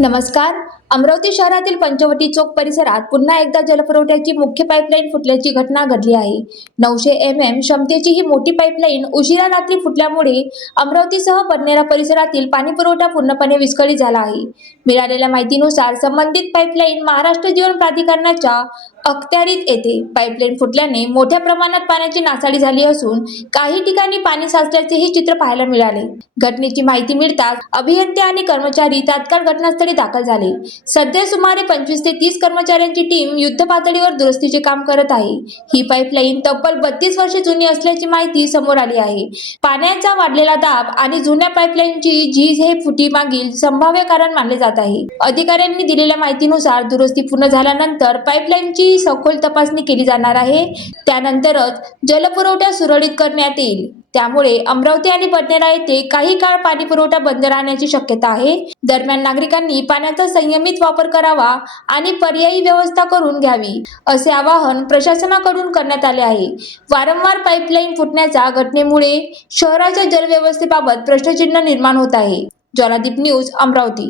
नमस्कार. अमरावती शहरातील पंचवटी चौक परिसरात पुन्हा एकदा जलपुरवठ्याची मुख्य पाईपलाईन फुटल्याची घटना घडली आहे. 900 क्षमतेची ही मोठी पाईपलाईन उशिरा रात्री फुटल्यामुळे अमरावतीसह बडनेरा परिसरातील पाणीपुरवठा पूर्णपणे विस्कळीत झाला आहे. मिळालेल्या माहितीनुसार संबंधित पाईपलाईन महाराष्ट्र जीवन प्राधिकरणाच्या अखत्यारीत येते. पाईपलाईन फुटल्याने मोठ्या प्रमाणात पाण्याची नासाडी झाली असून काही ठिकाणी पाणी साचल्याचेही चित्र पाहायला मिळाले. घटनेची माहिती मिळताच अभियंते आणि कर्मचारी तात्काळ घटनास्थळी दाखल झाले. सध्या सुमारे 25 ते 30 कर्मचाऱ्यांची टीम युद्ध पातळीवर दुरुस्तीचे काम करत आहे. ही पाईपलाईन तब्बल 32 वर्षे जुनी असल्याची माहिती समोर आली आहे. पाण्याचा वाढलेला दाब आणि जुन्या पाईपलाईनची झीज हे फुटीमागील संभाव्य कारण मानले जात आहे. अधिकाऱ्यांनी दिलेल्या माहितीनुसार दुरुस्ती पूर्ण झाल्यानंतर पाईपलाईनची सखोल तपासणी केली जाणार आहे. त्यानंतरच जलपुरवठा सुरळीत करण्यात येईल. त्यामुळे अमरावती आणि बडनेरा येथे काही काळ पाणी पुरवठा बंद राहण्याची शक्यता आहे. दरम्यान नागरिकांनी पाण्याचा संयमित वापर करावा आणि पर्यायी व्यवस्था करून घ्यावी असे आवाहन प्रशासनाकडून करण्यात आले आहे. वारंवार पाईपलाईन फुटण्याच्या घटनेमुळे शहराच्या जलव्यवस्थेबाबत प्रश्नचिन्ह निर्माण होत आहे. ज्वालादीप न्यूज, अमरावती.